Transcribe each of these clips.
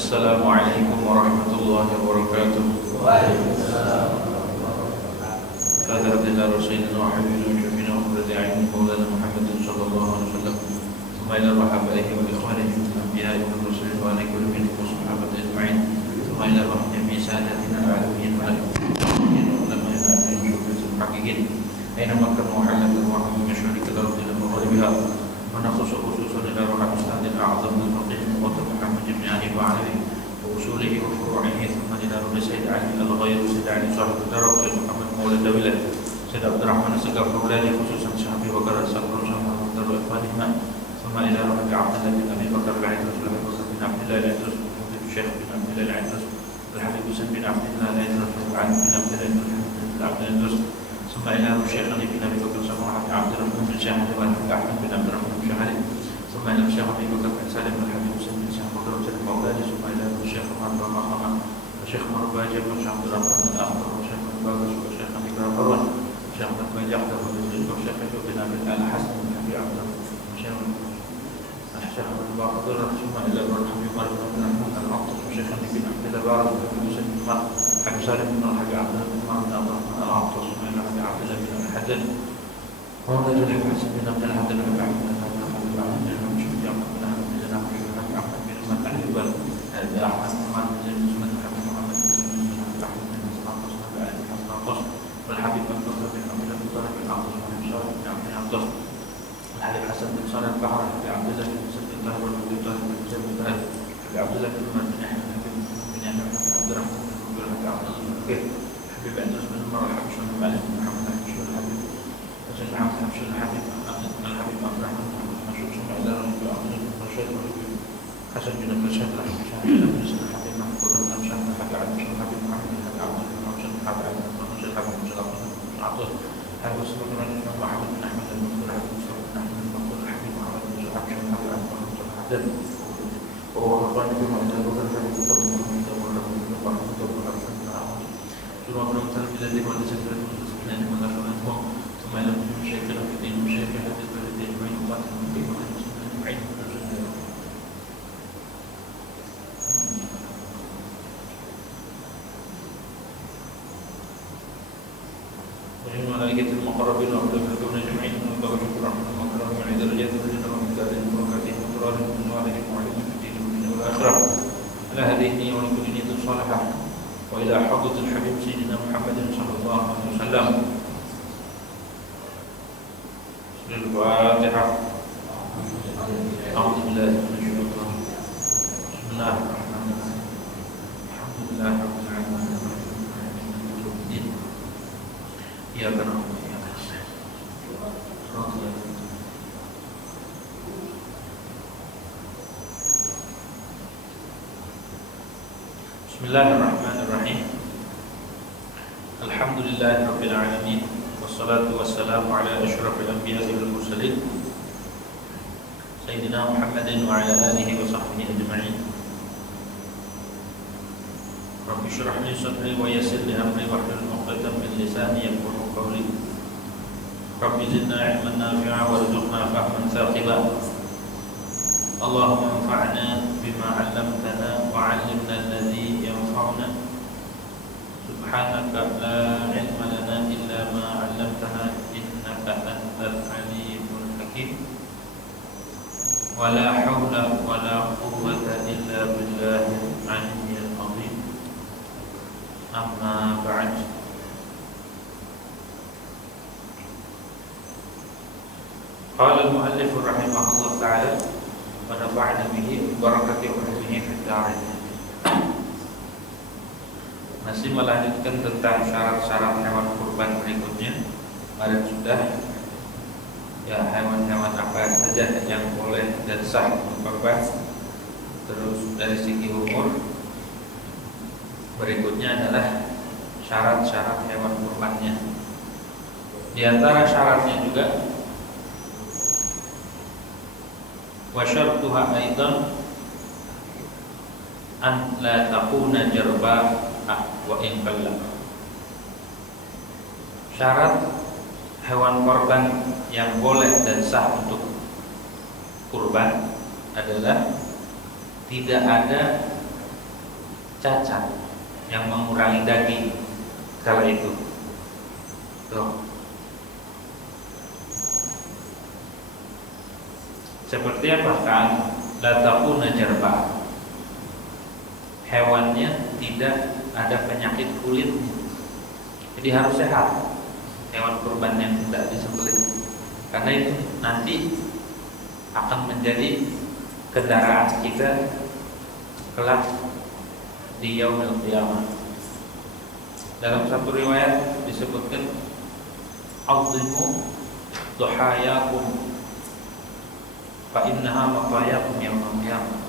Assalamualaikum warahmatullahi wabarakatuh. Waalaikumsalam. فاتحة إلى رسولنا وحبيبنا وشفينا وقرة أعين مولانا محمد صلى الله عليه وسلم ثم إلى رحبائه وإخوانه من الأنبياء والرسل وعلى كل منهم والصحابة أجمعين ثم إلى رحمة في سادتنا العالمين وعلماء المحققين أينما كانوا وحلت وحب مشارك الأرض إلى مغربها ونخص خصوصا إلى روح الأستاذ الأعظم الفقيه المقدم محمد بن علي وعلوي وأصوله وفروعه ثم إلى روح سيد علي الغير سيد علي صاحب الدرب سيد محمد مولى الدولة سيد عبد الرحمن السقاف الأولاني خصوصا صحابي بكر الصقر وصحبه المقدر وإخوانهما ثم إلى روح عبد الله بن أبي بكر العيدرس والحبيب بن عبد الله العيدرس وفضيلة الشيخ بن عبد الله العيدرس والحبيب حسين بن عبد الله العيدرس والعلي بن عبد الله بن عبد العيدرس ثم إلى روح الشيخ علي بن أبي بكر سماحة بن عبد الرحمن بن شاهد والحبيب أحمد بن عبد الرحمن بن شاهد ثم إلى الشيخ أبي بكر بن سالم والحبيب حسين بن شاهد بكر وسلم الأولاني ثم إلى الشيخ محمد بن محمد والشيخ مرباجة والشيخ عبد الرحمن الأخضر والشيخ مرباجة والشيخ أبي بكر مروان والشيخ مرباجة أحضر والشيخ أبي بن أبي الحسن بن أبي عبد والشيخ أبي الباقر ثم إلى الحبيب مرباجة بن أحمد الأخضر والشيخ أبي بن عبد الله بارك والحبيب حسين بن حبيب سالم بن الحبيب عبد الله بن محمد الأخضر ثم إلى الحبيب عبد الله بن الحجاج وولد الحبيب حسن بن عبد الله بن أبي عبد الله بن أحمد بن عبد الله بن شبيب بن أحمد بن أحمد بن محمد الحبيب أبي أحمد بن محمد بن مسلم الحبيب محمد بن مسلم الحبيب بن مسلم قصر بن علي حسن قصر والحبيب بن بكر بن عبد الله بن طارق بن عبد الله بن صالح بن عبد الله القصر الحبيب حسن بن صالح البحر الحبيب عبد الله بن مسلم بن طاهر بن طاهر بن مسلم بن طاهر الحبيب عبد الله بن عمر بن أحمد بن يحيى بن عبد الرحمن بن الحبيب عبد الله بن بكير الحبيب عباس بن عمر الحبيب شون بن علي بن محمد الحبيب شون الحبيب حسن بن عبد الحبيب شون الحبيب الحبيب عبد الرحمن بن مشهور شون عبد الله بن عبد الله بن رشيد حسن بن المشهد الحبيب شون بن الحبيب محمد بن المشهد الحبيب عبد الحبيب محمد الحبيب عبد الله بن رشيد الحبيب عبد الله بن رشيد الحبيب بن عبد الله عبد الحبيب اسمه بن محمد بن احمد المنصور الحبيب مصطفى بن احمد المنصور الحبيب محمد بن الحبيب شون الحبيب عبد الله بن عبد وهو اخواني بما جاء بكر الحبيب مصطفى بن محمد بن الحبيب بن محمد بن الحسن بن احمد ثم بن مسلم الذي هو لسكر المسلمين من نشرهم ثم لم يكن شيخا في الدين وشيخا في البلد اجمعين وقاتل من بين المسلمين اجمعين الملائكة المقربين والملائكة أجمعين وبارك الرحمن والكرام وعند درجات الذين من دار وبركاته وقرار من عليهم وعليهم في الدين والدنيا والآخرة على هذه النية ولكل نية صالحة وإلى حضرة الحبيب سيدنا محمد صلى الله عليه وسلم. بسم الفاتحة. أعوذ بالله من الشيطان. بسم الله الرحمن الرحيم. الحمد لله رب العالمين. إياك نعبد وإياك نستعين. صراط الله. بسم الله الرحمن الرحيم. الحمد لله رب العالمين والصلاة والسلام على أشرف الأنبياء والمرسلين سيدنا محمد وعلى آله وصحبه أجمعين. رب اشرح لي صدري ويسر لي أمري واحلل عقدة من لساني يفقهوا قولي. رب زدنا علما نافعا وارزقنا فهما ثاقبا. اللهم انفعنا بما علمتنا وعلمنا الذي ينفعنا. سبحانك لا علم لنا إلا ما علمتنا إنك أنت العليم الحكيم. ولا حول ولا قوة إلا بالله العلي العظيم. أما بعد. قال المؤلف رحمه الله تعالى ونفعنا به وبركة علمه في الدارين. Masih melanjutkan tentang syarat-syarat hewan kurban berikutnya. Kemarin sudah ya hewan-hewan apa saja yang boleh dan sah untuk kurban. Terus dari segi umur, berikutnya adalah syarat-syarat hewan kurbannya. Di antara syaratnya juga wa syartuha aidan an la takuna jarba'ah wa in qalla. Syarat hewan kurban yang boleh dan sah untuk kurban adalah tidak ada cacat yang mengurangi daging kala itu. Tuh. Seperti apa kan? La takuna jarba. Hewannya tidak ada penyakit kulitnya. Jadi harus sehat hewan kurban yang tidak disembelih. Karena itu nanti akan menjadi kendaraan kita kelak di yaumil qiyamah. Dalam satu riwayat disebutkan azimu duhayakum fa innaha matayakum yaumil qiyamah.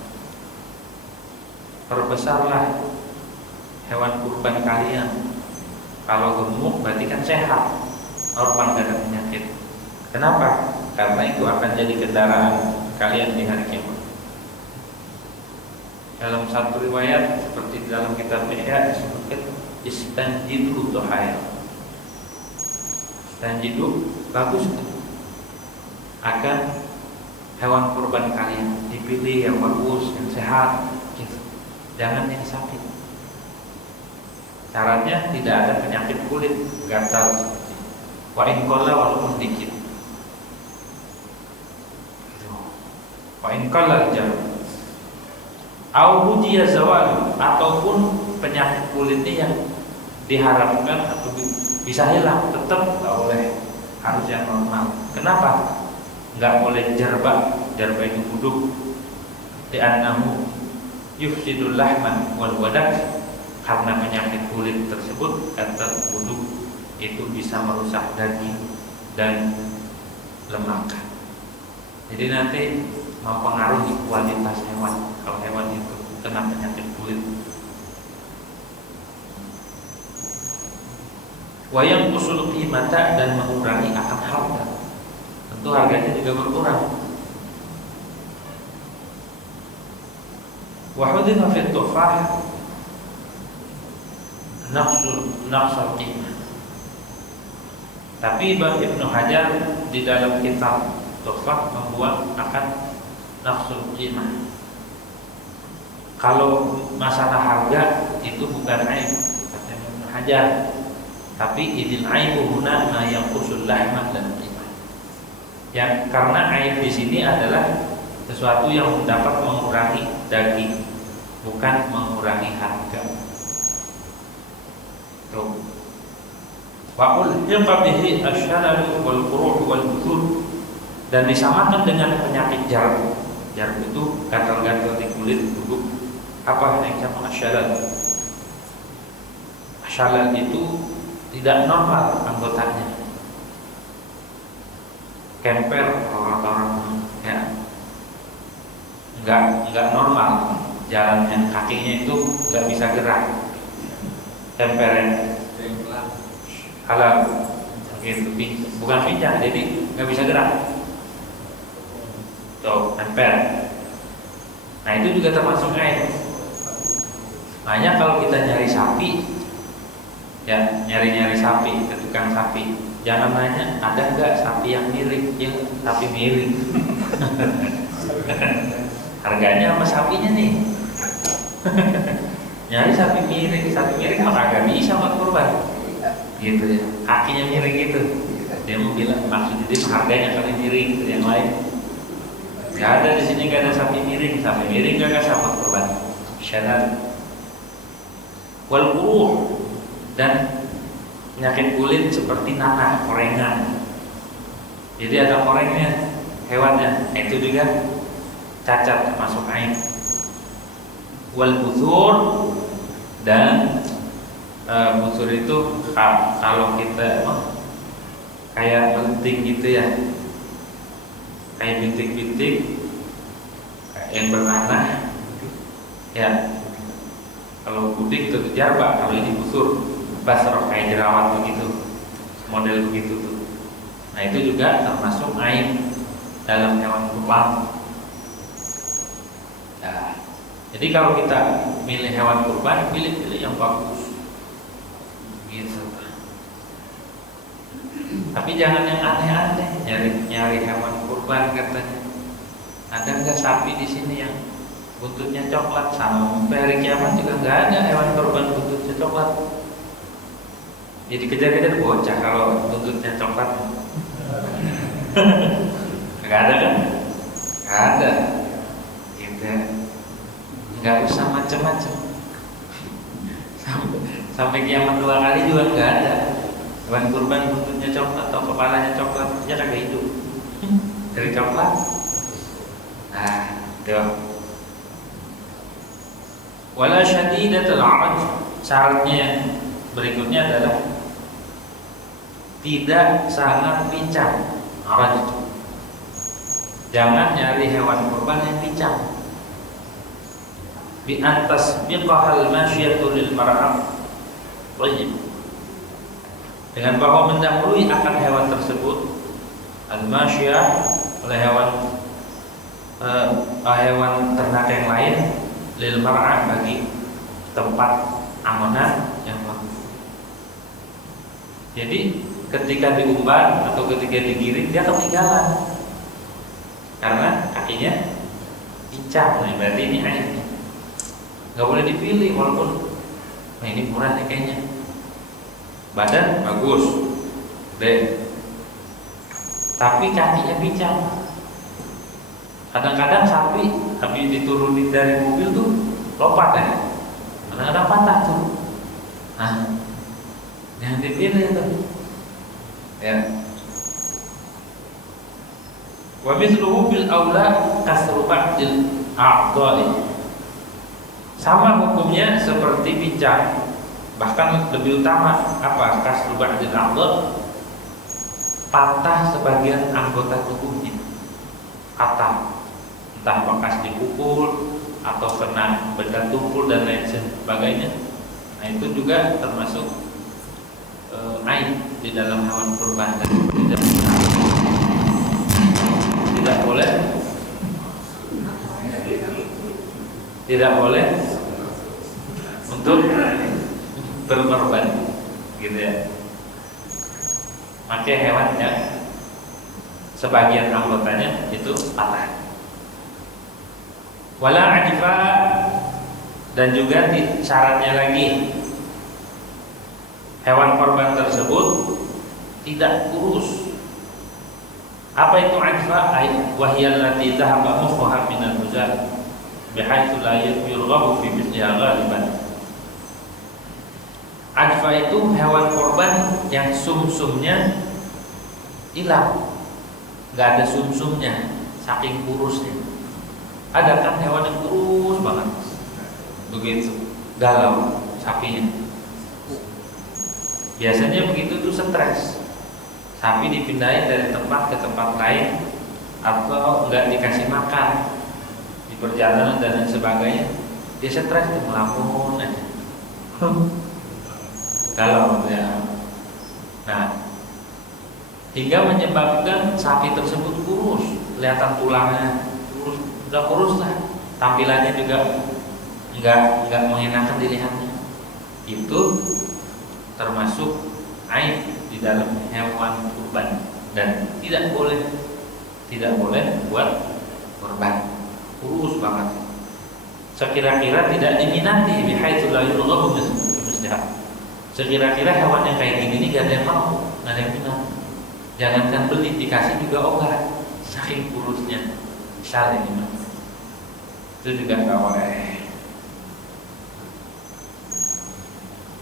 Perbesarlah hewan kurban kalian. Kalau gemuk berarti kan sehat, normal, tidak ada penyakit. Kenapa? Karena itu akan jadi kendaraan kalian di hari kiamat. Dalam satu riwayat seperti dalam kitab Ihya disebutkan istanjidu duhaya. Istanjidu bagus akan hewan kurban kalian dipilih yang bagus, yang sehat, gitu. Jangan yang sakit. Syaratnya tidak ada penyakit kulit, gatal, wa in qalla walaupun dikit. Wa in qalla jam. Au hujiya zawal, ataupun penyakit kulitnya yang diharapkan atau bisa hilang, tetap nggak boleh, harus yang normal. Kenapa? Nggak boleh jarba. Jarba itu buduk. Li'annahu yufsidul lahman wal wadak. Karena penyakit kulit tersebut, kata buduk, itu bisa merusak daging dan lemak. Jadi nanti mempengaruhi kualitas hewan kalau hewan itu kena penyakit kulit. Wayang usul qimata, dan mengurangi akan harga. Tentu harganya juga berkurang. Wa hudhifa fi tuhfah naqsul qimah. Tapi Ibnu Hajar di dalam kitab Tuhfah membuat akan naqsul qimah. Kalau masalah harga itu bukan aib, kata Ibnu Hajar. Tapi idil aibu huna ma yanqusul lahma dan qimah. Yang karena aib di sini adalah sesuatu yang dapat mengurangi daging, bukan mengurangi harga. Wa ulhiqa bihi asy-syalal wal quru' wal buthur, dan disamakan dengan penyakit jarum. Jarum itu gatal-gatal di kulit, buduk. Apa yang sama asy-syalal? Asy-syalal itu tidak normal anggotanya. Kemper orang-orang ya. Enggak normal jalannya, kakinya itu enggak bisa gerak. Temperan kalau gitu, bukan pincang, jadi nggak bisa gerak. Tuh, temper. Nah itu juga termasuk aib. Makanya kalau kita nyari sapi, ya nyari sapi ke tukang sapi, jangan nanya ada nggak sapi yang miring, ya sapi miring. Harganya sama sapinya nih. Nyari sapi miring mah kagak bisa buat kurban, gitu ya. Kakinya miring gitu, dia mau bilang maksudnya dia harganya kali miring, yang lain nggak ada di sini, nggak ada sapi miring kagak sama kurban. Syarat wal quru', dan penyakit kulit seperti nanah, korengan. Jadi ada korengnya hewannya, itu juga cacat, masuk aib. Wal buthur, dan buthur itu kalau kita kayak bentik gitu ya, kayak bintik-bintik yang bernanah ya. Kalau budik itu jarba, kalau ini buthur basroh, kayak jerawat begitu, model begitu tuh. Nah itu juga termasuk aib dalam hewan kurban. Nah, jadi kalau kita milih hewan kurban, pilih yang bagus, gitu. Tapi jangan yang aneh-aneh. Nyari hewan kurban katanya. Ada nggak sapi di sini yang buntutnya coklat, sampai hari kiamat juga nggak ada hewan kurban buntutnya coklat. Jadi kejar-kejar bocah kalau buntutnya coklat. Nggak ada kan? Nggak ada. Gitu. Nggak usah macam-macam. Sampai kiamat 2 kali juga nggak ada hewan kurban buntutnya coklat atau kepalanya coklat, ya kagak hidup dari coklat. Nah, itu. Wala syadidatul araj, syaratnya yang berikutnya adalah tidak sangat pincang. Araj itu jangan nyari hewan kurban yang pincang. Bi atas biqahal masyiyatu lil mar'ah. Dengan bahwa mendahului akan hewan tersebut al-masyiyah oleh hewan ternak yang lain lil mar'ah bagi tempat amonan yang bagus. Jadi ketika diumbar atau ketika digiring dia ketinggalan karena kakinya pincang. Nah, berarti ini aibnya. Nggak boleh dipilih walaupun ini murah nih kayaknya, badan bagus deh, tapi kakinya pincang. Kadang-kadang sapi habis diturunin dari mobil tuh lompat ya, kadang-kadang patah tuh. Nah, jangan dipilih tuh ya. Wa mithluhu bil aula kasru ba'dil a'dha'i. Sama hukumnya seperti pincang, bahkan lebih utama apa? Kasru ba'dil a'dha', patah sebagian anggota tubuhnya, patah, entah bekas dipukul atau kena benda tumpul dan lain sebagainya. Nah, itu juga termasuk aib di dalam hewan kurban dan tidak boleh untuk berkorban, gitu ya. Maka hewan yang sebagian anggotanya itu patah. Wala ajfa, dan juga syaratnya lagi hewan korban tersebut tidak kurus. Apa itu ajfa? Wahiyal lati dhahaba mukhaha min al-muzal bihaitsu la yurghabu fi mithliha ghaliban. Ajfa itu hewan korban yang sumsumnya hilang, nggak ada sumsumnya, saking kurusnya. Ada kan hewan yang kurus banget, begitu galau sapinya. Biasanya begitu tuh stres. Sapi dipindahin dari tempat ke tempat lain atau enggak dikasih makan di perjalanan dan lain sebagainya, dia stres tuh, melamun aja, galau ya. Nah, hingga menyebabkan sapi tersebut kurus, kelihatan tulangnya kurus, udah kurus lah, tampilannya juga enggak mengenakan dilihatnya. Itu termasuk aib di dalam hewan kurban dan tidak boleh buat kurban. Kurus banget, sekira-kira tidak diminati, bihaitsu la yurghabu misliha. Sekira-kira hewan yang kayak gini gak ada yang mau, gak ada yang minat. Jangankan beli, dikasih juga ogah, saking kurusnya. Misalnya ini, itu juga gak boleh.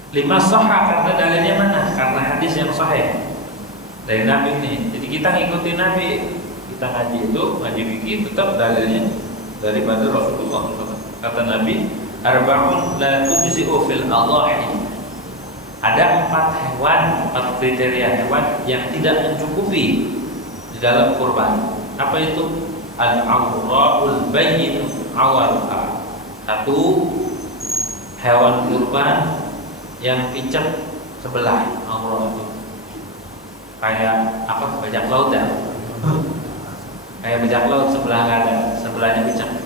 5 sahih, karena dalilnya mana? Karena hadis yang sahih dari Nabi ini. Jadi kita ngikutin Nabi, kita ngaji itu, ngaji fikih tetap dalilnya daripada Rasulullah. Kata Nabi, arba'un la tujzi'u fil adhahi. Ada 4 hewan, 4 kriteria hewan yang tidak mencukupi di dalam kurban. Apa itu? Al-awra'ul bayyin awalha. 1, hewan kurban yang pincang sebelah aurat itu, kayak apa, bajak laut ya, kayak bajak laut sebelah nggak ada, sebelahnya pincang,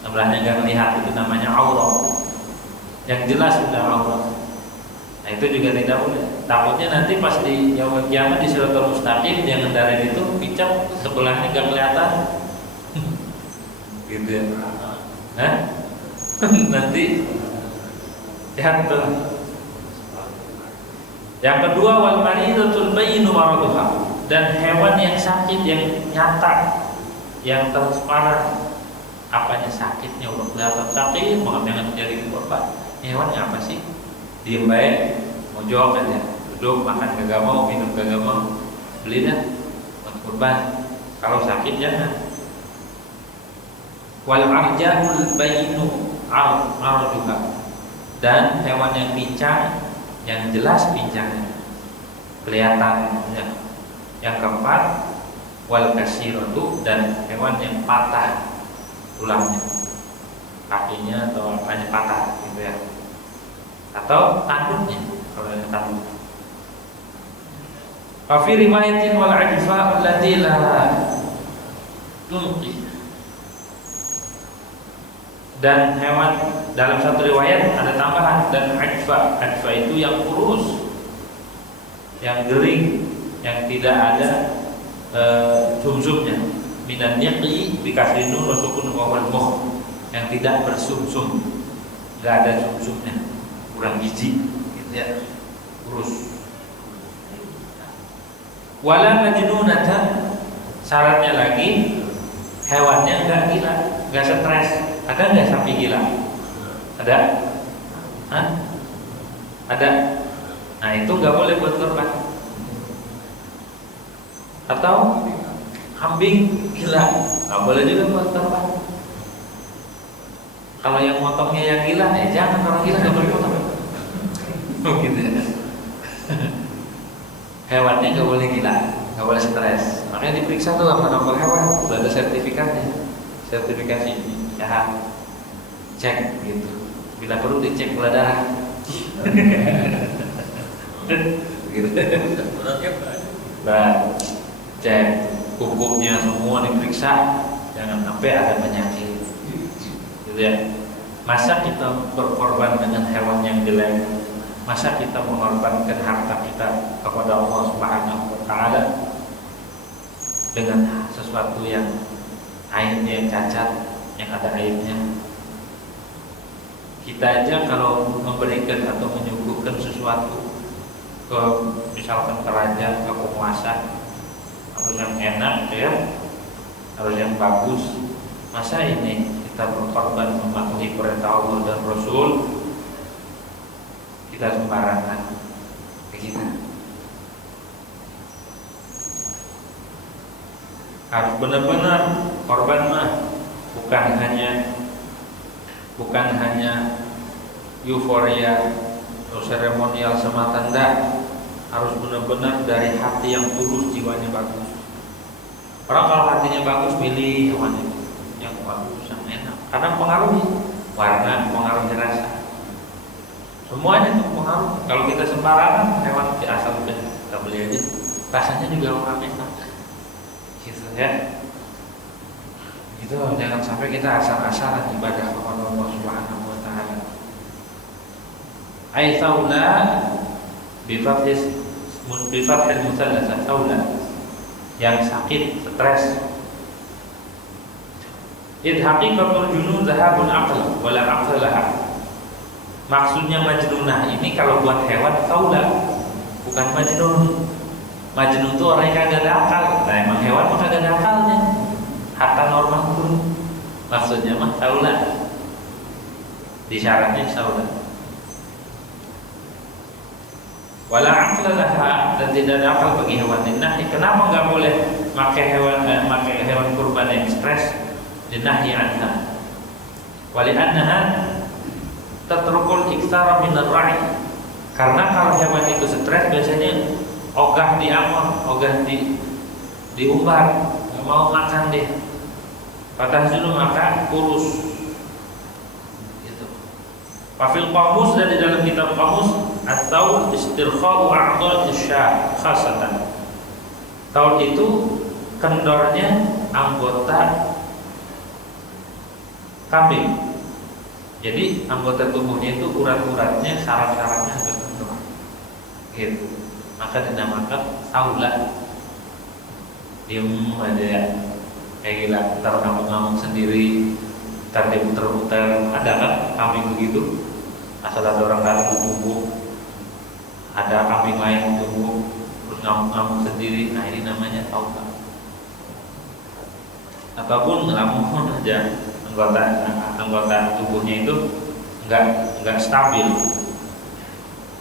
sebelahnya nggak melihat, itu namanya aurat. Yang jelas sudah aurat. Nah, itu juga tidak boleh. Takutnya nanti pas di yaumul kiamat di Siratal Mustaqim yang ngendarain itu pincang, sebelahnya nggak kelihatan, gitu ya. Hah? Nanti jatuh. Yang kedua, wal maridatul bayyinu maraduha, dan hewan yang sakit yang nyata, yang transparan apanya sakitnya, udah kelihatan sakit banget yang menjadi korban. Hewannya apa sih? Diem baik, mojok aja, duduk makan kagak mau, minum kagak mau, beli dah buat kurban. Kalau sakit jangan. Wal arja'ul bayyinu arjuha, dan hewan yang pincang, yang jelas pincangnya, kelihatannya. Yang keempat, wal kasiratu, dan hewan yang patah tulangnya, kakinya atau apanya patah gitu ya, atau tanduknya kalau yang tanduk. Fa fi riwayatin wal ajfa allati la tunqi, dan hewan dalam satu riwayat ada tambahan, dan ajfa, ajfa itu yang kurus, yang gering, yang tidak ada sumsumnya. Minan niqi bikasri nun wa sukun wa wal mukh, yang tidak bersumsum, enggak ada sumsumnya, kurang gizi gitu ya, kurus. Wala majnunatan, syaratnya lagi hewannya enggak gila, enggak stres. Ada enggak sapi gila? Ada? Hah? Ada. Nah, itu enggak boleh buat korban. Atau kambing gila, nggak boleh juga buat korban. Kalau yang motongnya yang gila, jangan, orang gila nggak boleh potong. Gitu ya. Hewannya nggak boleh gila, nggak boleh stres. Makanya diperiksa tuh sama dokter hewan, udah ada sertifikatnya, sertifikasi sehat, cek gitu. Bila perlu dicek gula darah. Gitu. Nah, cek kukunya semua diperiksa, jangan sampai ada penyakit gitu ya. Masa kita berkorban dengan hewan yang jelek? Masa kita mengorbankan harta kita kepada Allah Subhanahu wa Ta'ala dengan sesuatu yang aibnya, yang cacat, yang ada aibnya? Kita aja kalau memberikan atau menyuguhkan sesuatu ke misalkan ke raja, ke penguasa, harus yang enak ya, harus yang bagus. Masa ini kita berkorban mematuhi perintah Allah dan Rasul, kita sembarangan begitu. Harus benar-benar korban mah bukan hanya euforia atau seremonial semata, enggak. Harus benar-benar dari hati yang tulus, jiwanya bagus. Orang kalau hatinya bagus, pilih hewan yang bagus, yang enak. Karena pengaruhi warna, pengaruhi rasa, semuanya itu pengaruh. Kalau kita sembarangan, hewan asal udah kita beli aja, rasanya juga orang enak, gitu ya. Gitu, jangan sampai kita asal-asalan ibadah kepada Allah Subhanahu wa Ta'ala. Ai taula bifathil musallasah, taula yang sakit, stres. Id haqiqatul junun zahabul aql wala aqla laha. Maksudnya majnunah ini kalau buat hewan taula, bukan majnun. Majnun itu orang yang kagak ada akal. Nah, emang hewan mah kagak ada akalnya. Hatta normal pun maksudnya mah taula. Disyaratnya taula. Wala aqla laha, dan tidak ada akal bagi hewan. Nah, kenapa enggak boleh pakai hewan kurban yang stres? Dinahi anha. Wali'annaha tatrukul iktsara min ar-ra'i. Karena kalau hewan itu stres biasanya ogah diamon, ogah diumbar, enggak mau makan deh. Patah dulu maka kurus. Gitu. Fafil qamus, dan di dalam kitab qamus, atau istirkha'u a'dha'i syah khasatan. Taul itu kendornya anggota kambing. Jadi anggota tubuhnya itu urat-uratnya, saraf-sarafnya agak kendor. Gitu. Maka dinamakan taula. Diem aja ya, kayak gila, ntar ngomong-ngomong sendiri, ntar dia muter-muter. Ada kan kambing begitu, asal ada orang datang ditumbuk, ada kambing lain ditumbuk terus ngamuk-ngamuk sendiri. Nah ini namanya taubat. Apapun ngelamun aja, anggota tubuhnya itu nggak stabil,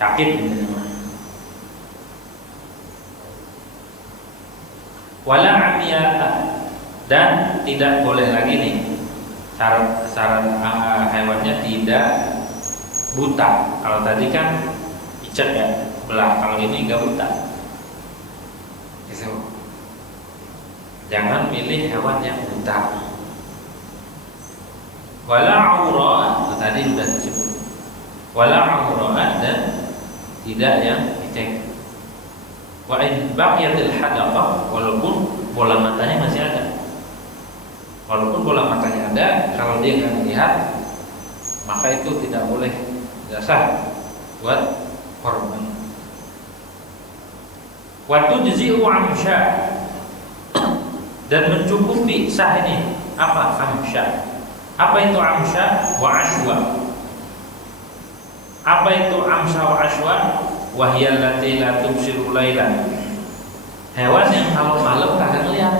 sakit gitu. Wala amiyata, dan tidak boleh lagi nih syarat hewannya tidak buta. Kalau tadi kan picet ya, belah. Kalau ini nggak buta. Gitu. Jangan pilih hewan yang buta. Wala aura, tadi sudah disebut. Wala aura, dan tidak yang dicek. Wa in baqiyatil hadaqah, walaupun bola matanya masih ada. Walaupun bola matanya ada, kalau dia nggak melihat, maka itu tidak boleh sah buat korban. Waktu tujzi'u amsya, dan mencukupi sah ini apa amsya? Apa itu amsya wa ashwa? Apa itu amsya wa ashwa? Wahiyal lati la tubsiru lailan. Hewan yang kalau malam kagak ngeliat,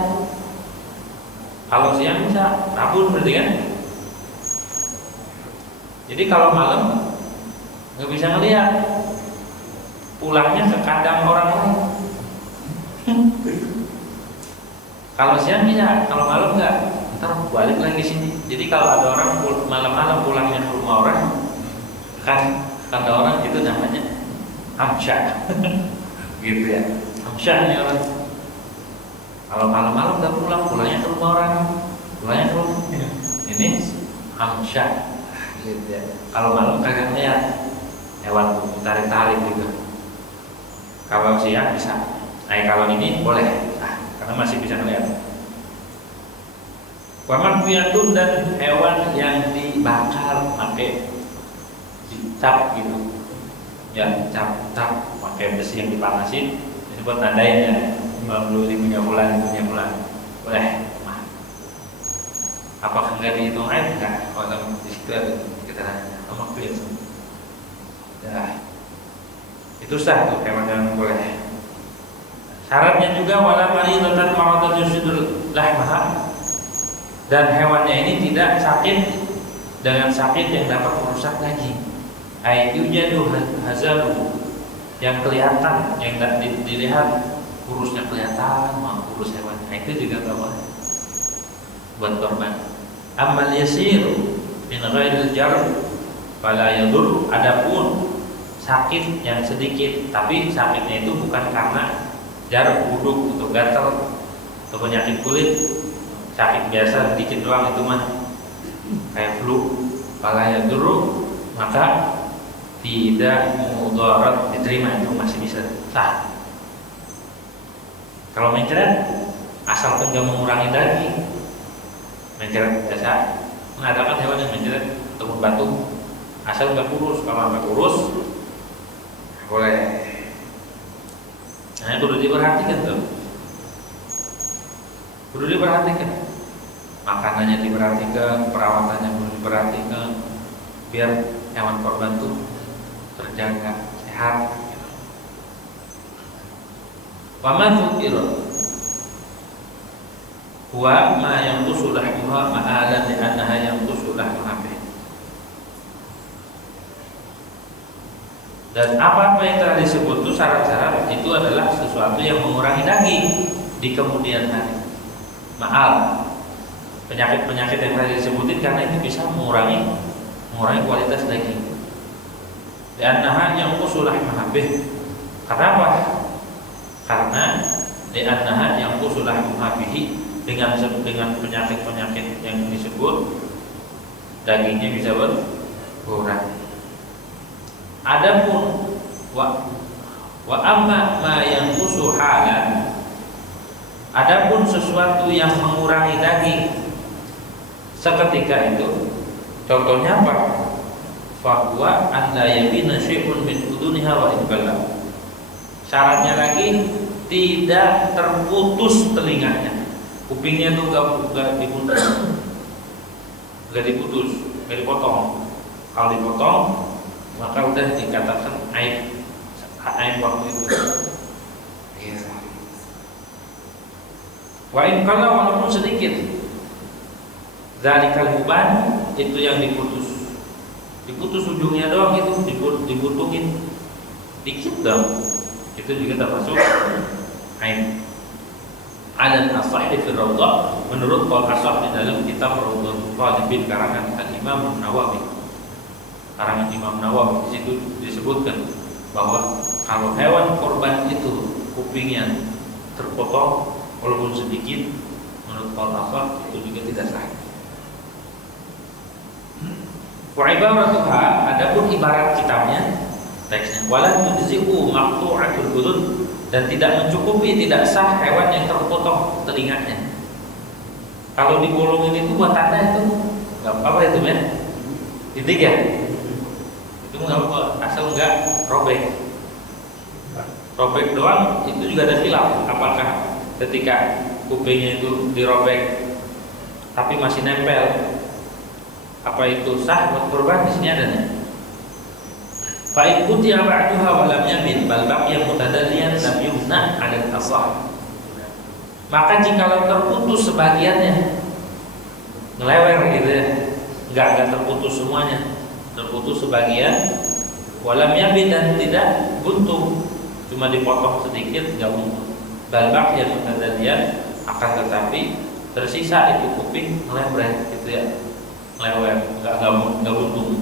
kalau siang bisa rabun, berarti kan? Jadi kalau malam nggak bisa ngeliat, pulangnya ke kandang orang lain. Kalau siang bisa, kalau malam nggak, ntar balik lagi sini. Jadi kalau ada orang malam-malam pulangnya ke rumah orang, kan kandang orang, itu namanya amsya. Gitu ya, amsya ini orang. Kalau malam-malam nggak pulang, pulangnya ke rumah orang, pulangnya ke rumah. Ini amsya. Gitu ya. Kalau malam kagak lihat, hewan tarik-tarik juga. Kalau siang bisa. Nah kalau ini boleh, karena masih bisa melihat. Waman kuyatun, dan hewan yang dibakar pakai dicap gitu. Ya, cap pakai besi yang dipanasin, ini buat nandain ya. Kalau di punya bulan, boleh. Nah, apakah nggak dihitung air? Enggak. Kalau di situ ada keterangan sama clear. Ya, itu sah tuh hewan yang boleh. Syaratnya juga wala maridatan maradatan yusidul lahmah, dan hewannya ini tidak sakit dengan sakit yang dapat merusak daging. Yujadu hazalu, yang kelihatan, yang tidak dilihat, kurusnya kelihatan, mau kurus hewannya, itu juga nggak boleh buat korban. Amal yasir min ghairil jar fala yadur, adapun sakit yang sedikit, tapi sakitnya itu bukan karena jar, buduk atau gatal atau penyakit kulit, sakit biasa dikit doang, itu mah kayak flu, fala yadur, maka tidak mudarat, diterima, itu masih bisa sah. Kalau mencret, asalkan nggak mengurangi daging, mencret biasa, mengadakan hewan yang mencret ataupun batu, asal nggak kurus. Kalau nggak kurus, boleh. Nah, perlu diperhatikan tuh, perlu diperhatikan, makanannya diperhatikan, perawatannya perlu diperhatikan, biar hewan korban tuh terjaga sehat. Wa ma dzukir wa ma yanqusu lahmuha ma'alan li annaha yanqusu lahmuha. Dan apa-apa yang telah disebut itu syarat-syarat itu adalah sesuatu yang mengurangi daging di kemudian hari. Ma'al, penyakit-penyakit yang tadi disebutin, karena itu bisa mengurangi kualitas daging. Dan nahan yang usulah mahabih. Kenapa? Karena nahan yang usulah mahabihi, dengan penyakit-penyakit yang disebut, dagingnya bisa berkurang. Adapun wa amma ma yang usuhalan, adapun sesuatu yang mengurangi daging seketika itu, contohnya apa? Fahuwa an la yabina syai'un min uduniha wa inbala. Syaratnya lagi tidak terputus telinganya, kupingnya itu gak diputus, nggak diputus, nggak dipotong. Kalau dipotong maka udah dikatakan aib waktu itu. Wa in kana walaupun sedikit, zalikal muban itu yang diputus ujungnya doang, itu dibutuhin dikit dong, itu juga termasuk aib. Adan as-sahih fi Rawdah, menurut qaul as-sahih di dalam kitab Rawdatul Talibin karangan Imam Nawawi. Karangan Imam Nawawi di situ disebutkan bahwa kalau hewan korban itu kupingnya terpotong walaupun sedikit, menurut qaul as-sahih itu juga tidak sah. Wa ibaratuha, adapun ibarat kitabnya teksnya, wala tujzi'u maqtu'atul udhun, dan tidak mencukupi, tidak sah hewan yang terpotong telinganya. Kalau dibolongin itu buat tanda itu nggak apa itu ya, titik ya, itu nggak apa, asal nggak robek doang. Itu juga ada khilaf, apakah ketika kupingnya itu dirobek tapi masih nempel, apa itu sah buat korban? Di sini adanya. Fa in qutiya ba'daha wa lam yamin bal baqiya mutadalliyan lam yumna 'ala al-asah. Maka jikalau terputus sebagiannya, ngelewer gitu ya, enggak terputus semuanya, terputus sebagian, wa lam yamin dan tidak buntu, cuma dipotong sedikit enggak buntu, bal baqiya mutadalliyan, akan tetapi tersisa itu kuping ngelewer gitu ya, ngelewer, enggak buntu,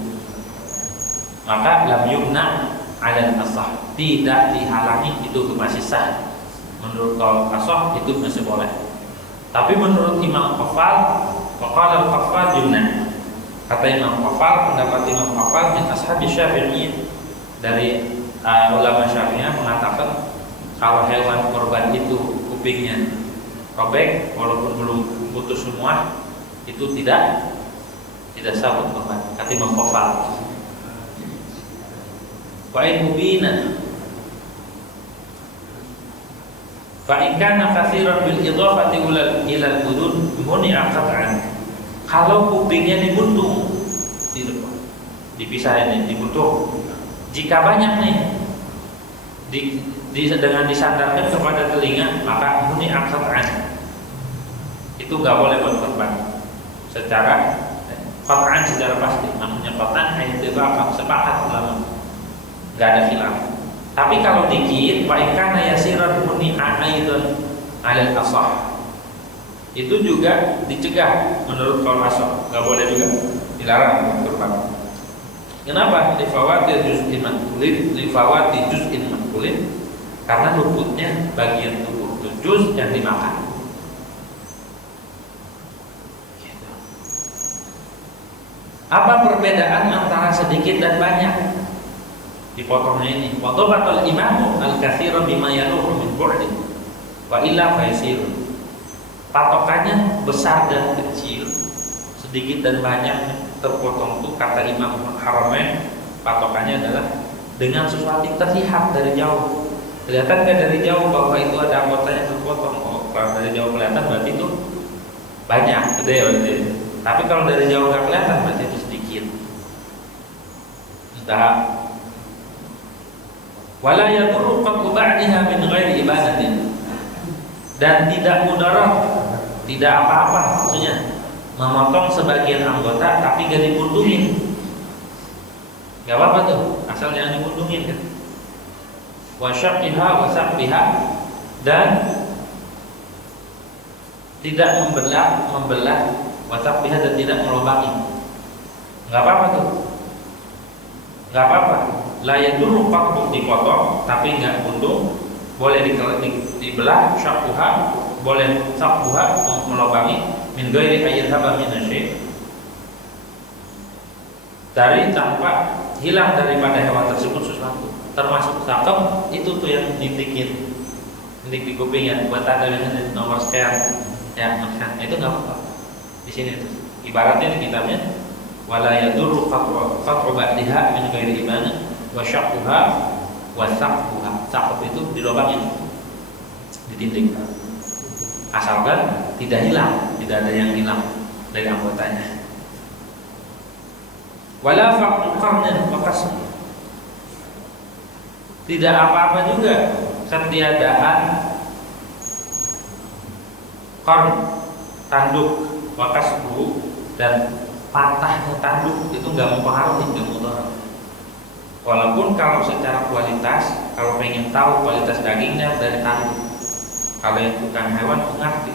maka lam yumna 'ala al-asah, tidak dihalangi, itu masih sah. Menurut qaul as-sah itu masih boleh. Tapi menurut Imam Qafal, waqala al-Qafal yumna. Kata Imam Qafal, pendapat Imam Qafal min ashabi Syafi'i, dari ulama Syafi'iyah mengatakan kalau hewan korban itu kupingnya robek walaupun belum putus semua, itu tidak sah untuk korban. Kata Imam Qafal. Wa in mubina fa in kana katsiran bil idhafati ila al-udhun muni'a qat'an. Kalau kupingnya dibuntung, dipisahin, dibuntung, jika banyak nih dengan disandarkan kepada telinga, maka muni'a qat'an, itu nggak boleh buat korban secara qat'an, secara pasti. Namanya qat'an itu sepakat ulama, nggak ada khilaf. Tapi kalau dikit, fa in kana yasiran muni'a aidan 'ala al-asah, itu juga dicegah menurut qaul as-sah, nggak boleh juga, dilarang korban. Kenapa? Lifawati juz'in manqulin, karena luputnya bagian tubuh itu juz yang dimakan. Apa perbedaan antara sedikit dan banyak dipotongnya ini? Wa dhabatal imamu al-katsira bima yaluhu min bu'din wa illa fa yasirun. Patokannya besar dan kecil, sedikit dan banyak terpotong itu, kata Imam Haramain, patokannya adalah dengan sesuatu yang terlihat dari jauh. Kelihatan kan dari jauh bahwa itu ada anggota yang terpotong. Oh, kalau dari jauh kelihatan berarti itu banyak, gede berarti. Tapi kalau dari jauh nggak kelihatan berarti itu sedikit. Entah. Wala yadurru qat'u ba'daha min ghairi ibadatin, dan tidak mudarat, tidak apa-apa, maksudnya memotong sebagian anggota tapi gak dibuntungin, gak apa-apa tuh, asal jangan dibuntungin kan. Wa syaqqiha wa saqqiha, dan tidak membelah wa saqqiha, dan tidak melobangi, gak apa-apa tuh, gak apa-apa. La yadurru qat'u, dipotong tapi gak buntung, boleh dibelah, syaqquha, boleh saqquha, melobangi, min ghairi ayyadhaba min asy', dari tanpa hilang daripada hewan tersebut sesuatu, termasuk saqam itu tuh yang dintikin, dintik di kupingnya buat tanda dengan nomor sekian ya, itu nggak apa-apa. Di sini tuh ibaratnya di kitabnya, wala yadurru qat'u ba'daha min ghairi ibana wa syaqquha wa saqquha. Saqq itu dilobangin, ditindik, asalkan tidak hilang, tidak ada yang hilang dari anggotanya. Wala faqdu qarnin maqas. Tidak apa-apa juga ketiadaan qarn tanduk wakasbu dan patahnya tanduk itu nggak mempengaruhi, nggak mudarat. Walaupun kalau secara kualitas, kalau pengen tahu kualitas dagingnya dari tanduk, kalau yang tukang hewan mengerti.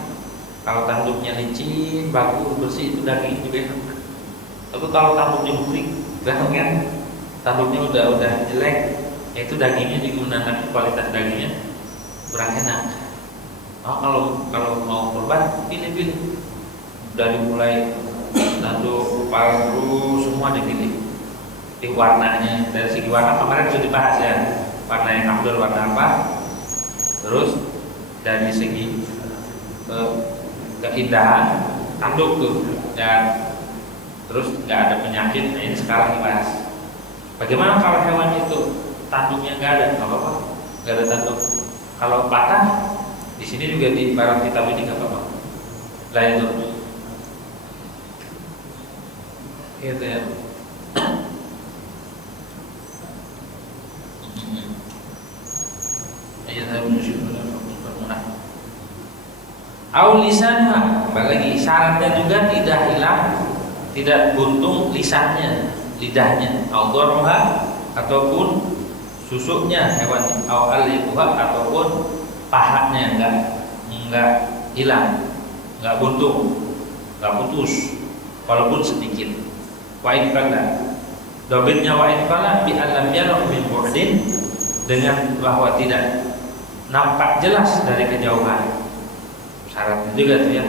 Kalau tanduknya licin, bagus, bersih itu daging juga enak. Tapi kalau tanduknya bukrik, kan tanduknya udah jelek, itu dagingnya juga menandakan kualitas dagingnya kurang enak. Kalau mau kurban pilih dari mulai tanduk, paru semua dipilih. Di warnanya, dari segi warna kemarin sudah dibahas ya, warna yang afdal warna apa. Terus dari segi keindahan tanduk tuh, dan terus nggak ada penyakit. Nah, ini sekarang dibahas. Bagaimana kalau hewan itu tanduknya nggak ada? Nggak apa-apa, nggak ada tanduk. Kalau patah, di sini juga di barang kitab ini nggak apa-apa. Lah itu, gitu ya. Lisanha, lagi syaratnya juga tidak hilang, tidak buntung lisannya, lidahnya, audorha ataupun susuknya hewan, al-libuha ataupun pahanya enggak hilang, enggak buntung, enggak putus, walaupun sedikit. Wa infala, dobitnya wa infala bi alam yarah min bu'din, dengan bahwa tidak nampak jelas dari kejauhan. Syaratnya juga tuh ya.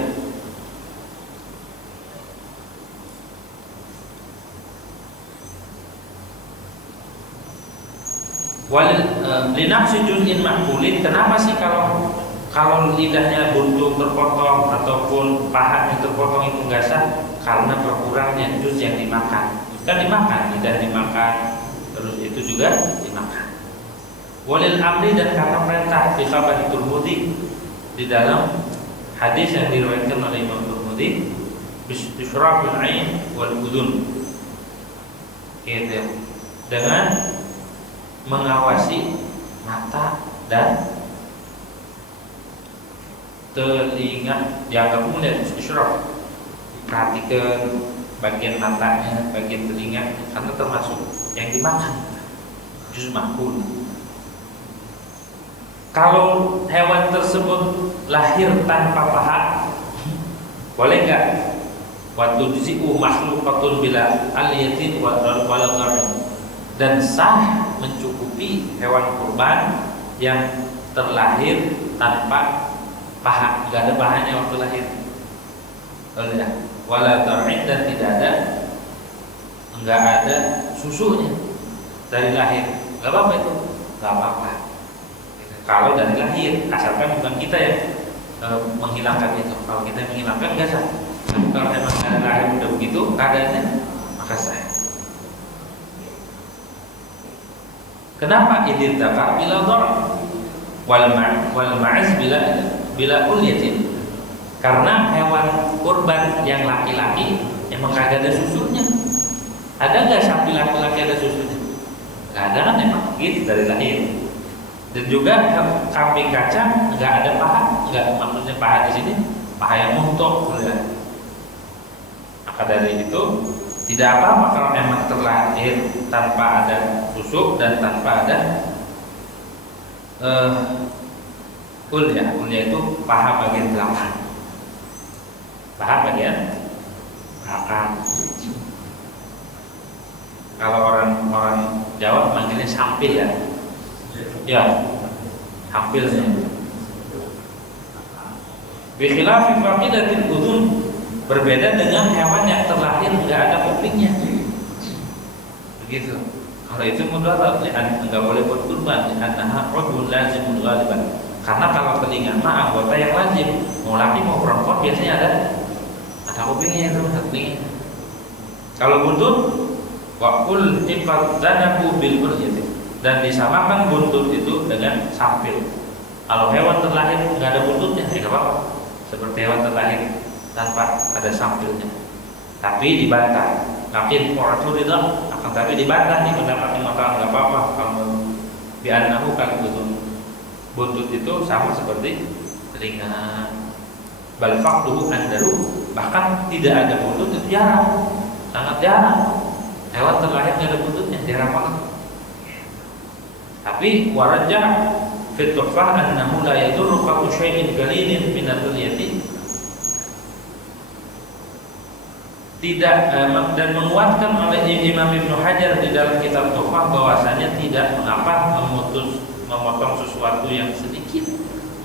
Linafsi juz'in ma'kulin. Kenapa sih kalau lidahnya buntung terpotong ataupun pahanya terpotong itu enggak sah? Karena berkurangnya juz yang dimakan. Kan dimakan, lidah dimakan, terus itu juga dimakan. Walil amri, dan karena perintah fi khabar Tirmidzi di dalam hadis yang diriwayatkan oleh Imam Tirmidzi, bistifraqil ain wal udhun, gitu, dengan mengawasi mata dan telinga, dianggap mulia. Isyraf, perhatikan bagian matanya, bagian telinga, karena termasuk yang dimakan, juz makul. Kalau hewan tersebut lahir tanpa paha, boleh nggak? Waktu jizi'u makhlukatun bila aliyatin waladharin, dan sah mencukupi hewan kurban yang terlahir tanpa paha, nggak ada pahanya waktu lahir. Waladharin, dan nggak ada susunya dari lahir, nggak apa-apa itu, nggak apa-apa. Kalau dari lahir, asalkan bukan kita yang menghilangkan itu. Kalau kita yang menghilangkan nggak sah. Kalau memang dari lahir udah begitu keadaannya, maka sah. Kenapa idin dzakar bila dhar wal ma'az bila ulyatin? Karena hewan kurban yang laki-laki emang kagak ada susunya. Ada nggak sapi laki-laki ada susunya? Nggak ada kan, emang gitu dari lahir. Dan juga kambing kacang nggak ada paha, nggak, maksudnya paha di sini paha yang montok. Maka dari itu tidak apa-apa kalau memang terlahir tanpa ada susuk dan tanpa ada ulya. Ulya itu paha bagian belakang, paha bagian belakang. Kalau orang Jawa manggilnya sampil ya. Ya, hampirnya. Bikhilafi faqidatil udhun, berbeda dengan hewan yang terlahir enggak ada kupingnya. Begitu. Kalau itu mudarat, enggak boleh buat kurban, karena udhun lazimun ghaliban. Karena kalau telinga mah anggota yang lazim, mau laki mau perempuan biasanya ada kupingnya itu, telinga. Kalau buntut, waqul ifadzanahu bil buryati, dan disamakan buntut itu dengan sampil. Kalau hewan terlahir nggak ada buntutnya, tidak apa-apa. Seperti hewan terlahir tanpa ada sampilnya, tapi dibantah Lakin mu'turidah, akan tapi dibantah nih pendapat yang mengatakan nggak apa-apa kalau bi'annahu kan buntut itu sama seperti telinga. Bal faqduhu andaru, bahkan tidak ada buntut itu jarang, sangat jarang. Hewan terlahir nggak ada buntutnya, jarang banget. Tapi warajah fit tuhfah annahu la yadurru qat'u syai'in qalilin min al-yati, tidak dan menguatkan oleh Imam Ibnu Hajar di dalam kitab Tuhfah bahwasanya tidak mengapa memotong sesuatu yang sedikit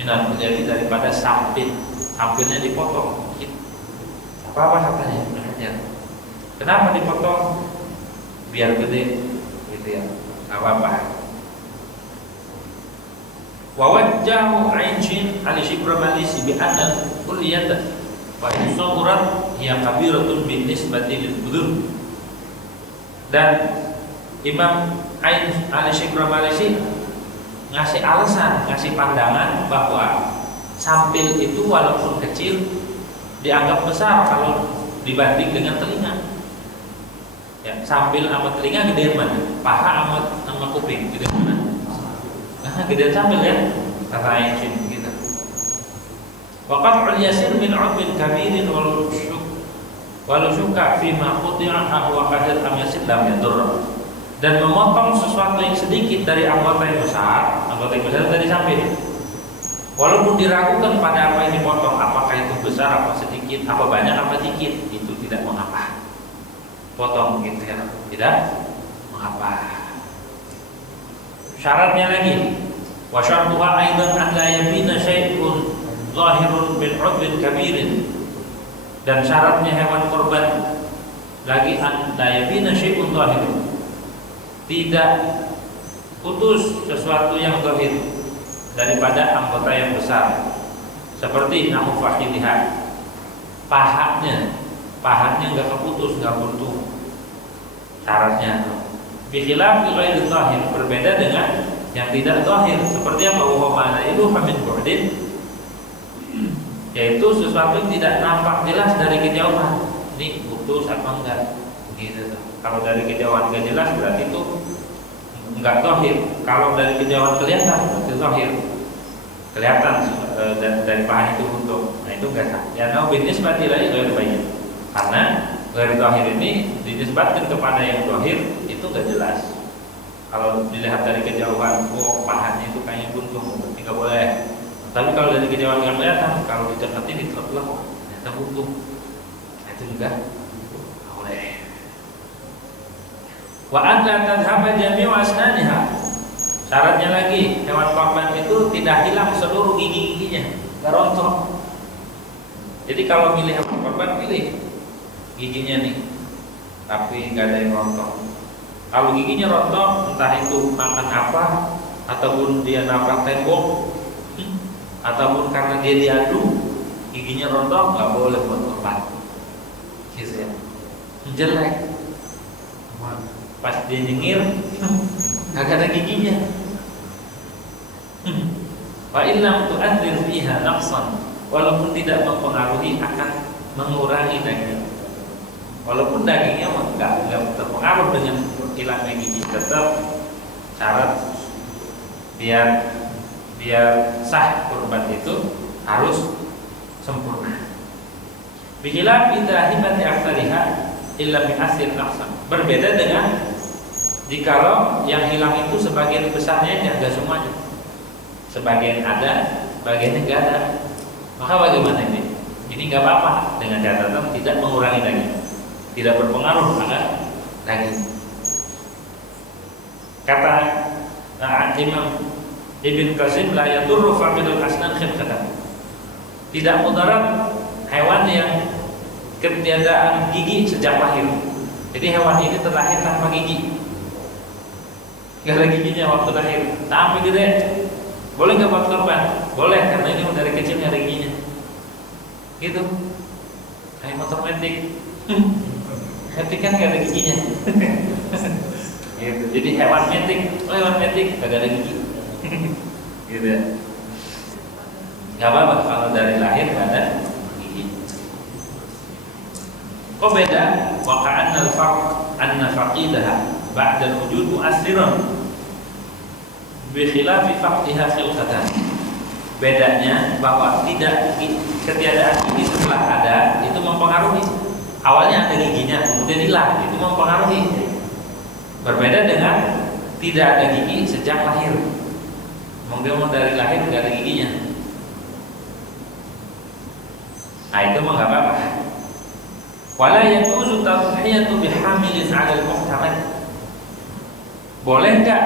minat menjadi daripada sampirnya dipotong sedikit. Apa katanya Ibnu Hajar? Kenapa dipotong? Biar gede, gitu ya. Apa? Wawajjahu Ainshin al-Shibramalisi bi anna kulliyatan wa yusawirat hiya kabiratun bin nisbati lil budur. Dan Imam Ain al-Shibramalisi ngasih alasan, ngasih pandangan bahwa sampil itu walaupun kecil dianggap besar kalau dibanding dengan telinga. Ya, sampil sama telinga gedean mana? Paha sama kuping gedean mana? Nah, gedean sampil ya. Kata Ainshin begitu. Waqaf'ul yasir min 'udwin kabirin walau syuka fima quti'a wa qadar am yasid lam yadur. Dan memotong sesuatu yang sedikit dari anggota yang besar tadi sampil. Walaupun diragukan pada apa yang dipotong, apakah itu besar apa sedikit, apa banyak apa dikit, itu tidak mengapa. Potong gitu ya, tidak mengapa. Syaratnya lagi, wa syartuha aidan an la yabina syai'un zahirun min 'udwin kabirin. Dan syaratnya hewan kurban lagi an la yabina syai'un zahirun, tidak putus sesuatu yang zahir daripada anggota yang besar, seperti nahu fahidha, pahanya enggak keputus, enggak buntu. Syaratnya bikhilaf ghairi zahir, berbeda dengan yang tidak zahir. Seperti apa? Wa ma itu min bu'din, yaitu sesuatu yang tidak nampak jelas dari kejauhan. Ini putus apa enggak? Gitu. Kalau dari kejauhan enggak jelas berarti itu enggak zahir. Kalau dari kejauhan kelihatan berarti zahir. Kelihatan dari paha itu buntu. Nah itu enggak sah. Ya nau binisbati la ghairi bayyin. Karena ghairi zahir ini dinisbatkan kepada yang zahir itu enggak jelas. Kalau dilihat dari kejauhan, oh pahanya itu kayaknya buntu, berarti enggak boleh. Tapi kalau dari kejauhan enggak kelihatan, kalau didekati ditelap-telap, oh ternyata buntu. Nah itu juga enggak boleh. Wa an la tadhhaba jami'u asnaniha. Syaratnya lagi, hewan korban itu tidak hilang seluruh gigi-giginya, enggak rontok. Jadi kalau milih hewan korban, pilih giginya nih, tapi enggak ada yang rontok. Kalau giginya rontok, entah itu makan apa, ataupun dia nabrak tembok, ataupun karena dia diadu, giginya rontok, enggak boleh buat korban. Gitu ya. Jelek. Pas dia nyengir, kagak ada giginya. Wa illam tu'addir fiha naqsan, walaupun tidak mempengaruhi akan mengurangi daging. Walaupun dagingnya enggak terpengaruh dengan hilangnya gigi, tetap syarat biar sah kurban itu harus sempurna. Bikhilaf idza hibati aktsariha illa bi asir naqsan. Berbeda dengan jikalau yang hilang itu sebagian besarnya aja, enggak semuanya. Sebagian ada, bagiannya enggak ada. Maka bagaimana ini? Ini enggak apa-apa dengan catatan tidak mengurangi daging. Tidak berpengaruh pada daging. Kata Imam Ibn Qasim, la yadurru faqidul asnan khilqatan. Tidak mudarat hewan yang ketiadaan gigi sejak lahir. Jadi hewan ini terlahir tanpa gigi, gak ada giginya waktu lahir, sampai gede. Boleh gak buat korban? Boleh, karena ini dari kecil gak ada giginya. Gitu. Kayak motor metik. Metik kan gak ada giginya. Gitu. Jadi hewan metik gak ada gigi. Gitu ya. Gak apa-apa kalau dari lahir gak ada gigi. Kok beda? Wa ka'anna al-farq anna faqidaha ba'da al-wujud mu'assirun bi khilafi faqdiha khilqatan. Bedanya bahwa ketiadaan gigi setelah ada itu mempengaruhi. Awalnya ada giginya, kemudian hilang, itu mempengaruhi. Berbeda dengan tidak ada gigi sejak lahir. Mungkin dari lahir nggak ada giginya. Nah itu mah nggak apa-apa. Wala yajuzu tadhiyatu bihamilin 'ala al-muhtamad. Boleh nggak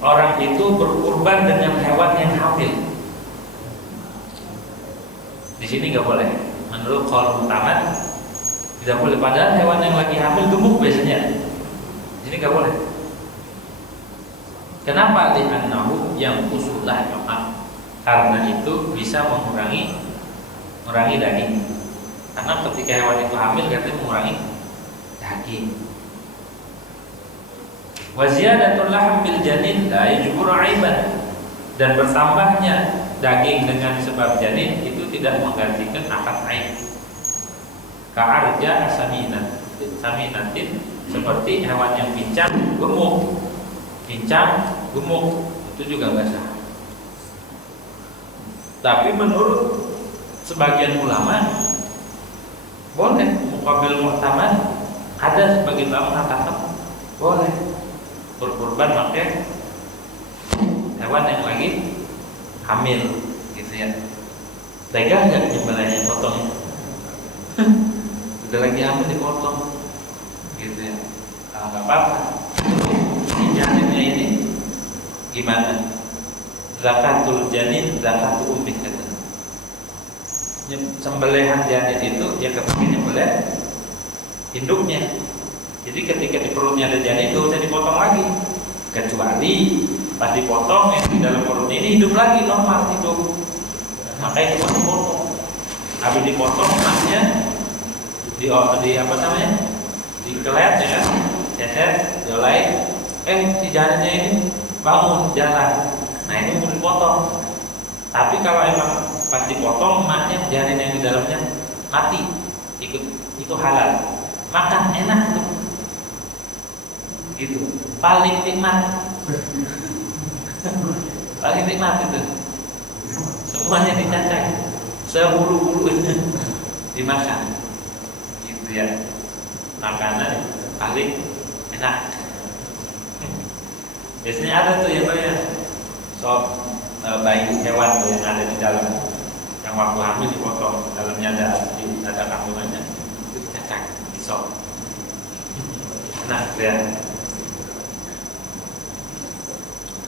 orang itu berkurban dengan hewan yang hamil? Di sini nggak boleh. Menurut qaul muhtamad tidak boleh. Padahal hewan yang lagi hamil gemuk biasanya. Di sini nggak boleh. Kenapa? Li'annahu yang usulah maaf. Karena itu bisa mengurangi daging. Karena ketika hewan itu hamil katanya mengurangi daging. Wa ziyadatul lahm bil janin la yajburu aiban. Dan bertambahnya daging dengan sebab janin itu tidak menggantikan akad aib. Ka'arja saminatin seperti hewan yang pincang gemuk. Pincang gemuk itu juga nggak sah. Tapi menurut sebagian ulama boleh muqabil mu'tamad. Ada sebagian ulama mengatakan boleh berkurban pakai hewan yang lagi hamil, gitu ya. Tega nggak nyembelihnya, potongnya? Udah lagi hamil dipotong, gitu ya. Kalau nggak apa-apa. Janinnya ini gimana? Zakatul janin, zakatul ummih kata. Sembelihan janin itu ya ketika nyembelih induknya. Jadi ketika di perutnya ada janin itu usah dipotong lagi. Kecuali pas dipotong yang di dalam perut ini hidup lagi normal hidup. Makanya itu dipotong. Habis dipotong maknya di apa namanya? Dikelet ya kan? Cecer, dioleh. Si janinnya ini bangun jalan. Nah ini mau dipotong. Tapi kalau emang pas dipotong maknya janin yang di dalamnya mati, itu halal. Makan enak tuh. Gitu. Paling nikmat. Paling nikmat itu. Semuanya dicacah. Sebulu-bulunya dimakan. Gitu ya. Makanan paling enak. Biasanya ada tuh yang sop bayi hewan tuh yang ada di dalam, yang waktu hamil dipotong, dalamnya ada kandungannya, itu dicacak, disop. Enak ya.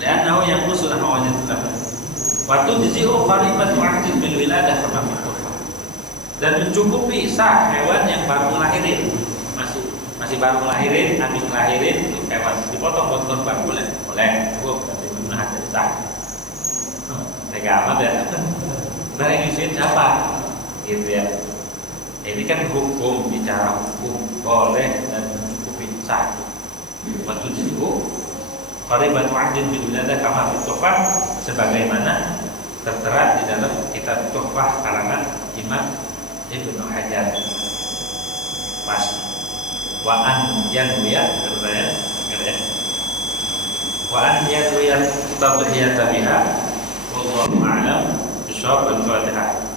Lihatlah yang usul awalnya itu apa? Waktu jizi'u qaribatu 'ahdin bil wiladah kama ma'rufah. Dan mencukupi sah hewan yang baru melahirin, masih baru melahirin, habis melahirin itu hewan dipotong buat korban boleh, cukup tapi benar ada sah. Tega amat ya. Nah yang nyusuin siapa? Gitu ya. Ini kan hukum, bicara hukum boleh dan mencukupi sah. Waktu jizi'u qaribatu 'ahdin bil wiladah kama ma'rufah sebagaimana tertera di dalam kitab Tuhfah karangan Imam Ibnu Hajar. Pas wa an yanwiya katanya ya. Wa an yanwiya tadhiyata biha wallahu a'lam bishawab al-Fatihah.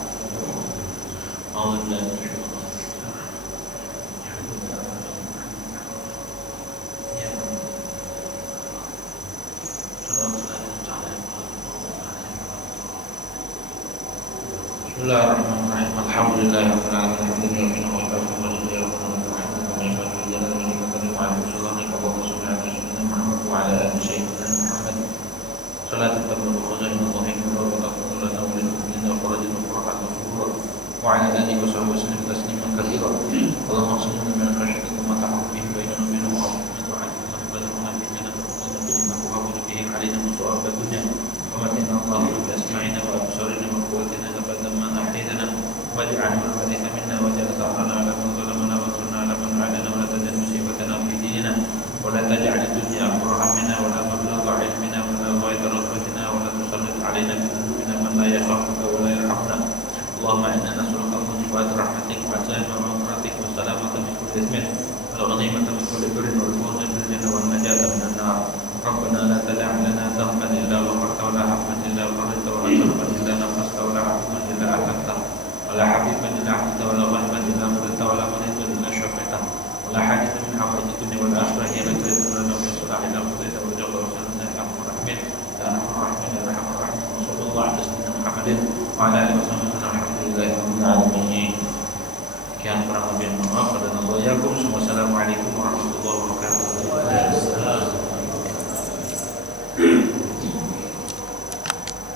Bismillahirrahmanirrahim. Alhamdulillahirabbil alamin. Salat tablughu khazainullahi wa taqulu lana wa lil-mu'minina wa farajun wa farqan wa wa 'ala alihi wa sahbihi wasallam tasliman katsiran. Allahumma salli ala khashyatika ma tahkum bihi bainana wa bain ma'asiyatika wa 'ala al-balighi fi jannatika wa nabiyina Muhammad bihi 'alaina musawwab dunya wa matina Allahu bi asma'ina wa absarina wa quwwatina abadan ma ahyaytana waj'al al-waritha minna waj'al tha'rana 'ala man zalamana wa ansurna 'ala man 'adana wa la taj'al musibatana fi dinina wa la taj'al ad-dunya akbar hammina wa la mablagha 'ilmina wa la ghayra rahmatina wa la tusallit 'alaina bi dhunubina man la yakhafuka wa la yarhamna. Allahumma inna nas'aluka min rahmatik wa ajran wa maghfiratik wa salamatan إثم والغنيمة من كل بر والفوز بالجنة والنجاة من النار ربنا لا تدع لنا ذنبا إلا غفرته ولا هما إلا فرجته ولا كربا إلا نفسته ولا عبدا إلا أحلمته ولا حبيبا إلا عبدته ولا غيبا إلا مرضته ولا مريضا إلا شفيته ولا حاجة من حوائج الدنيا والآخرة هي لك لنا من صلاح إلا قضيته وجل وسلم يا أرحم الراحمين يا أرحم الراحمين يا أرحم الراحمين وصلى الله على سيدنا محمد وعلى آله وصحبه الحمد لله رب العالمين. Sekian kurang lebih mohon maaf dan Allah yakum. Wassalamualaikum warahmatullahi wabarakatuh.